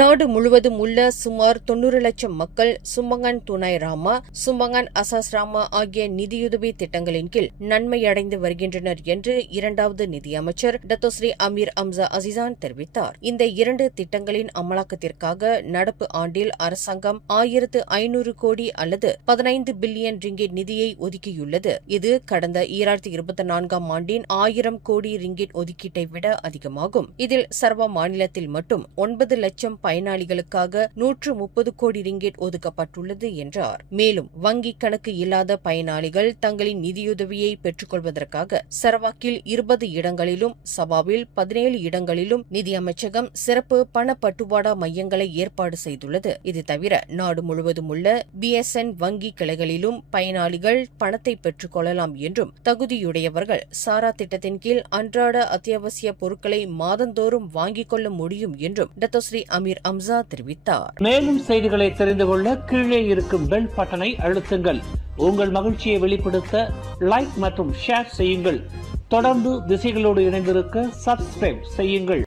நாடு முழுவதும் உள்ள சுமார் 90 லட்சம் மக்கள் சும்பங்கன் துணை ராமா, சும்பங்கன் அசாஸ் ராமா ஆகிய நிதியுதவி திட்டங்களின் கீழ் நன்மையடைந்து வருகின்றனர் என்று இரண்டாவது நிதியமைச்சர் டத்தோஸ்ரீ அமீர் அம்சா அசிசான் தெரிவித்தார். இந்த இரண்டு திட்டங்களின் அமலாக்கத்திற்காக நடப்பு ஆண்டில் அரசாங்கம் 1500 கோடி அல்லது 15 பில்லியன் ரிங்கிட் நிதியை ஒதுக்கியுள்ளது. இது கடந்த 2024ஆம் ஆண்டின் 1000 கோடி ரிங்கிட் ஒதுக்கீட்டை விட அதிகமாகும். இதில் சர்வா மாநிலத்தில் மட்டும் 9 லட்சம் பயனாளிகளுக்காக 130 கோடி ரிங்கிட் ஒதுக்கப்பட்டுள்ளது என்றார். மேலும் வங்கிக் கணக்கு இல்லாத பயனாளிகள் தங்களின் நிதியுதவியை பெற்றுக் கொள்வதற்காக சரவாக்கில் 20 இடங்களிலும் சபாவில் 17 இடங்களிலும் நிதியமைச்சகம் சிறப்பு பணப்பட்டுவாடா மையங்களை ஏற்பாடு செய்துள்ளது. இது தவிர நாடு முழுவதும் உள்ள BSN வங்கி கிளைகளிலும் பயனாளிகள் பணத்தை பெற்றுக் கொள்ளலாம் என்றும் தகுதியுடையவர்கள் சாரா திட்டத்தின் கீழ் அன்றாட அத்தியாவசிய பொருட்களை மாதந்தோறும் வாங்கிக் கொள்ள முடியும் என்றும் டத்தோஸ்ரீ அமீர் அம்சா தெரிவித்தார். மேலும் செய்திகளை தெரிந்து கொள்ள கீழே இருக்கும் பெல் பட்டனை அழுத்துங்கள். உங்கள் மகிழ்ச்சியை வெளிப்படுத்த லைக் மற்றும் ஷேர் செய்யுங்கள். தொடர்ந்து திசைகளோடு இணைந்திருக்க சப்ஸ்கிரைப் செய்யுங்கள்.